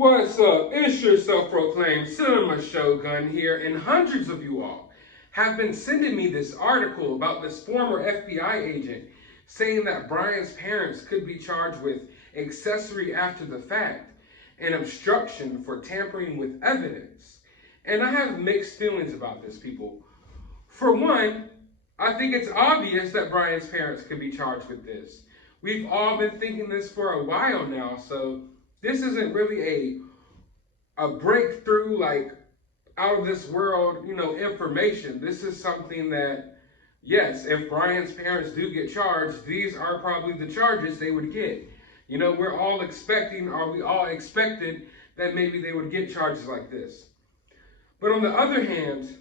What's up? It's your self-proclaimed cinema shogun here, and hundreds of you all have been sending me this article about this former FBI agent saying that Brian's parents could be charged with accessory after the fact and obstruction for tampering with evidence. And I have mixed feelings about this, people. For one, I think it's obvious that Brian's parents could be charged with this. We've all been thinking this for a while now, so this isn't really a breakthrough, like out of this world, information. This is something that, yes, if Brian's parents do get charged, these are probably the charges they would get. We're all expecting, or we all expected that maybe they would get charges like this. But on the other hand,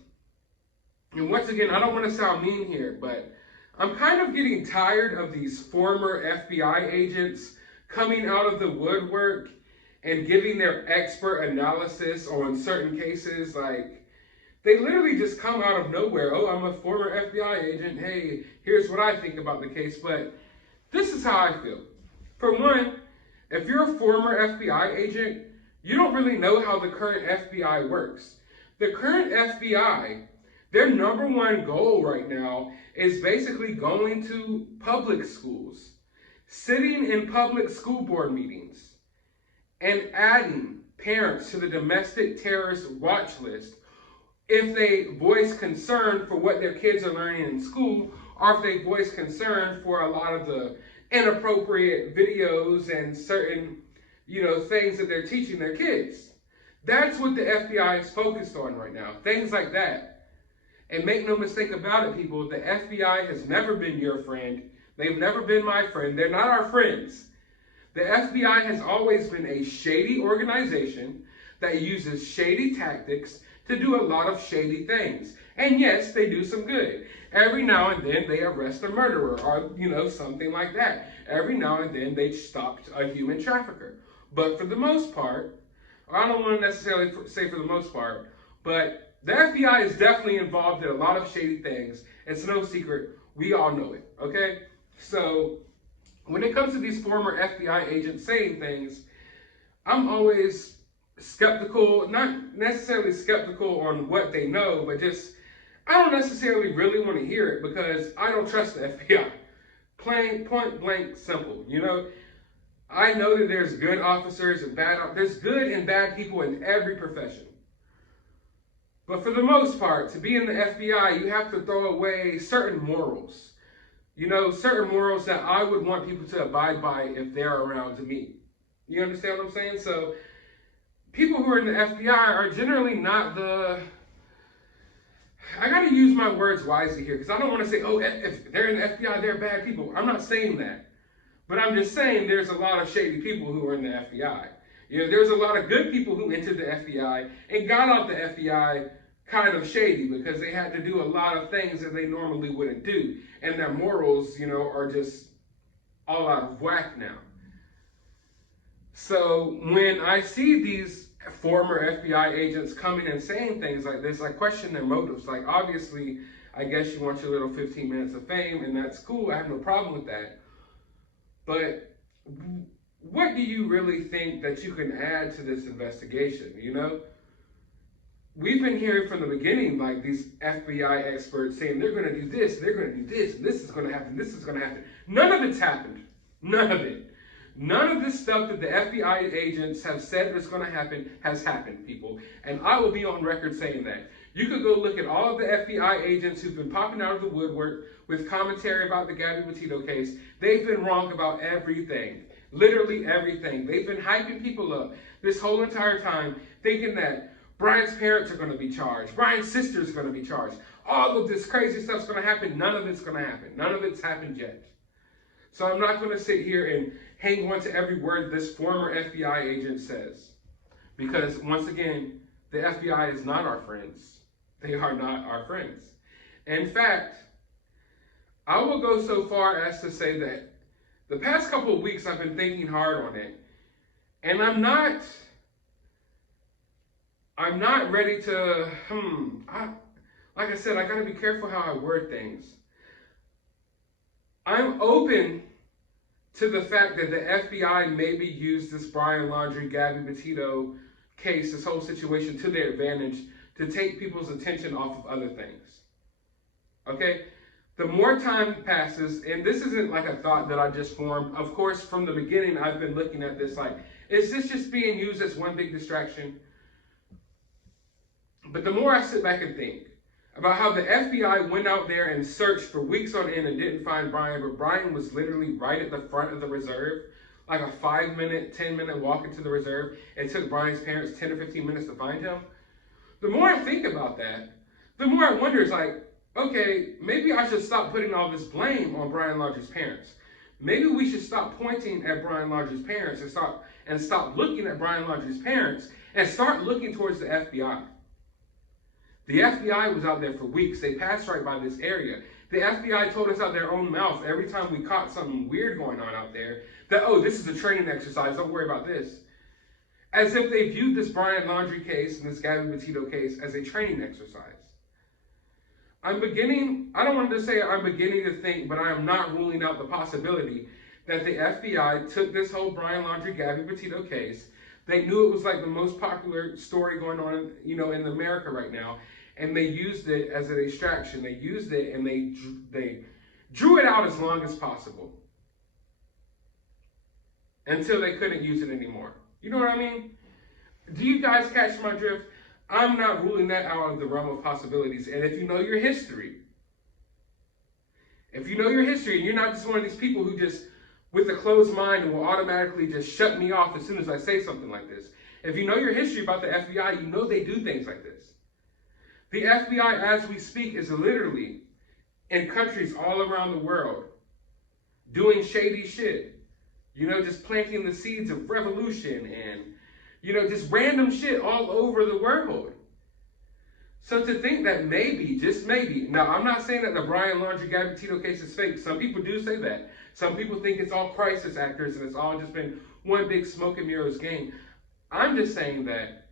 and once again, I don't want to sound mean here, but I'm kind of getting tired of these former FBI agents coming out of the woodwork and giving their expert analysis on certain cases. Like, they literally just come out of nowhere. Oh, I'm a former FBI agent. Hey, here's what I think about the case. But this is how I feel. For one, if you're a former FBI agent, you don't really know how the current FBI works. The current FBI, their number one goal right now is basically going to public schools, sitting in public school board meetings, and adding parents to the domestic terrorist watch list if they voice concern for what their kids are learning in school, or if they voice concern for a lot of the inappropriate videos and certain, things that they're teaching their kids. That's what the FBI is focused on right now, things like that. And make no mistake about it, people, the FBI has never been your friend. They've never been my friend. They're not our friends. The FBI has always been a shady organization that uses shady tactics to do a lot of shady things. And yes, they do some good. Every now and then they arrest a murderer or, something like that. Every now and then they stop a human trafficker. But for the most part, I don't want to necessarily say for the most part, but the FBI is definitely involved in a lot of shady things. It's no secret. We all know it, okay? So when it comes to these former FBI agents saying things, I'm always skeptical, not necessarily skeptical on what they know, but just, I don't necessarily really want to hear it because I don't trust the FBI. Point blank simple, I know that there's good officers and there's good and bad people in every profession. But for the most part, to be in the FBI, you have to throw away certain morals. Certain morals that I would want people to abide by if they're around to me. You understand what I'm saying? So people who are in the FBI are generally not I got to use my words wisely here because I don't want to say, oh, if they're in the FBI, they're bad people. I'm not saying that. But I'm just saying there's a lot of shady people who are in the FBI. There's a lot of good people who entered the FBI and got out the FBI kind of shady because they had to do a lot of things that they normally wouldn't do. And their morals, are just all out of whack now. So when I see these former FBI agents coming and saying things like this, I question their motives. Like, obviously, I guess you want your little 15 minutes of fame, and that's cool. I have no problem with that. But what do you really think that you can add to this investigation, We've been hearing from the beginning, like, these FBI experts saying they're going to do this, they're going to do this, and this is going to happen, this is going to happen. None of it's happened. None of it. None of this stuff that the FBI agents have said is going to happen has happened, people. And I will be on record saying that. You could go look at all of the FBI agents who've been popping out of the woodwork with commentary about the Gabby Petito case. They've been wrong about everything. Literally everything. They've been hyping people up this whole entire time, thinking that Brian's parents are going to be charged. Brian's sister is going to be charged. All of this crazy stuff's going to happen. None of it's going to happen. None of it's happened yet. So I'm not going to sit here and hang on to every word this former FBI agent says. Because, once again, the FBI is not our friends. They are not our friends. In fact, I will go so far as to say that the past couple of weeks I've been thinking hard on it. And I'm not ready to, like I said, I got to be careful how I word things. I'm open to the fact that the FBI maybe used this Brian Laundrie, Gabby Petito case, this whole situation, to their advantage to take people's attention off of other things. Okay? The more time passes, and this isn't like a thought that I just formed. Of course, from the beginning, I've been looking at this like, is this just being used as one big distraction? But the more I sit back and think about how the FBI went out there and searched for weeks on end and didn't find Brian, but Brian was literally right at the front of the reserve, like a 5-minute, 10-minute walk into the reserve. It took Brian's parents 10 or 15 minutes to find him. The more I think about that, the more I wonder, is like, okay, maybe I should stop putting all this blame on Brian Laundrie's parents. Maybe we should stop pointing at Brian Laundrie's parents and stop looking at Brian Laundrie's parents and start looking towards the FBI. The FBI was out there for weeks. They passed right by this area. The FBI told us out their own mouth every time we caught something weird going on out there that, oh, this is a training exercise, don't worry about this. As if they viewed this Brian Laundrie case and this Gabby Petito case as a training exercise. I don't want to say I'm beginning to think, but I am not ruling out the possibility that the FBI took this whole Brian Laundrie, Gabby Petito case. They knew it was like the most popular story going on, in America right now. And they used it as a distraction. They used it and they drew it out as long as possible until they couldn't use it anymore. You know what I mean? Do you guys catch my drift? I'm not ruling that out of the realm of possibilities. And if you know your history, and you're not just one of these people who just, with a closed mind, will automatically just shut me off as soon as I say something like this. If you know your history about the FBI, you know they do things like this. The FBI, as we speak, is literally in countries all around the world doing shady shit. Just planting the seeds of revolution and, just random shit all over the world. So to think that maybe, just maybe, now I'm not saying that the Brian Laundrie, Gabby Petito case is fake. Some people do say that. Some people think it's all crisis actors and it's all just been one big smoke and mirrors game. I'm just saying that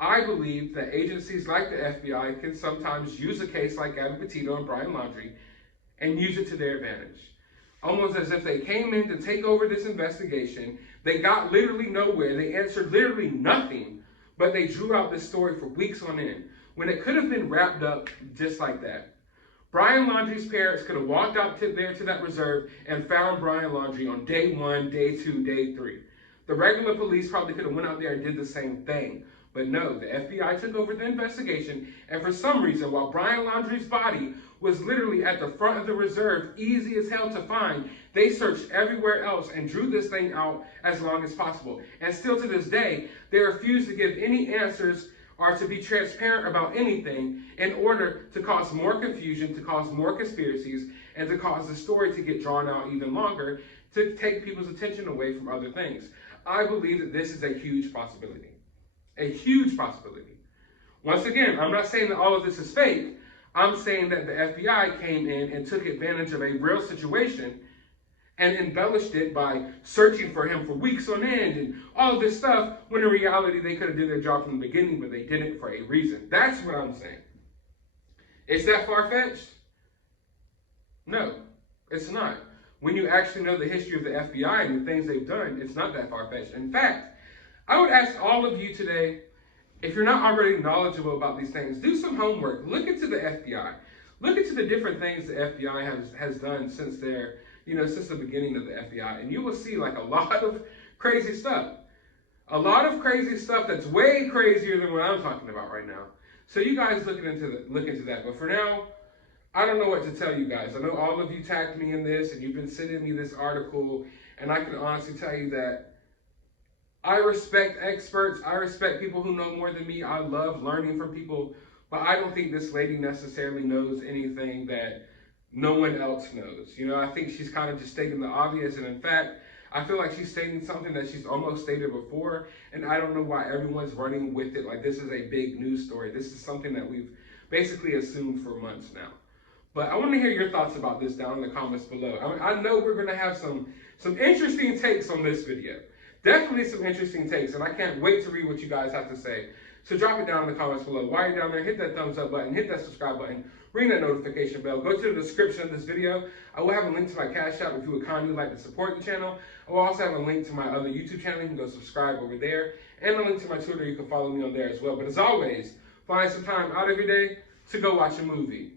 I believe that agencies like the FBI can sometimes use a case like Gabby Petito and Brian Laundrie and use it to their advantage. Almost as if they came in to take over this investigation. They got literally nowhere. They answered literally nothing, but they drew out this story for weeks on end when it could have been wrapped up just like that. Brian Laundrie's parents could have walked out to that reserve and found Brian Laundrie on day 1, day 2, day 3. The regular police probably could have went out there and did the same thing. But no, the FBI took over the investigation, and for some reason, while Brian Laundrie's body was literally at the front of the reserve, easy as hell to find, they searched everywhere else and drew this thing out as long as possible. And still to this day, they refuse to give any answers or to be transparent about anything in order to cause more confusion, to cause more conspiracies, and to cause the story to get drawn out even longer, to take people's attention away from other things. I believe that this is a huge possibility. A huge possibility. Once again, I'm not saying that all of this is fake. I'm saying that the FBI came in and took advantage of a real situation and embellished it by searching for him for weeks on end and all of this stuff, when in reality they could have did their job from the beginning, but they didn't for a reason. That's what I'm saying. Is that far-fetched? No, it's not. When you actually know the history of the FBI and the things they've done, it's not that far-fetched. In fact, I would ask all of you today, if you're not already knowledgeable about these things, do some homework. Look into the FBI. Look into the different things the FBI has done since since the beginning of the FBI, and you will see like a lot of crazy stuff. A lot of crazy stuff that's way crazier than what I'm talking about right now. So you guys look into that. But for now, I don't know what to tell you guys. I know all of you tagged me in this, and you've been sending me this article, and I can honestly tell you that I respect experts. I respect people who know more than me. I love learning from people, but I don't think this lady necessarily knows anything that no one else knows. I think she's kind of just stating the obvious, and in fact, I feel like she's stating something that she's almost stated before, and I don't know why everyone's running with it like this is a big news story. This is something that we've basically assumed for months now. But I want to hear your thoughts about this down in the comments below. I know we're going to have some interesting takes on this video. Definitely some interesting takes, and I can't wait to read what you guys have to say. So drop it down in the comments below. While you're down there, hit that thumbs up button, hit that subscribe button, ring that notification bell. Go to the description of this video. I will have a link to my Cash App if you would kindly like to support the channel. I will also have a link to my other YouTube channel. You can go subscribe over there. And a link to my Twitter. You can follow me on there as well. But as always, find some time out every day to go watch a movie.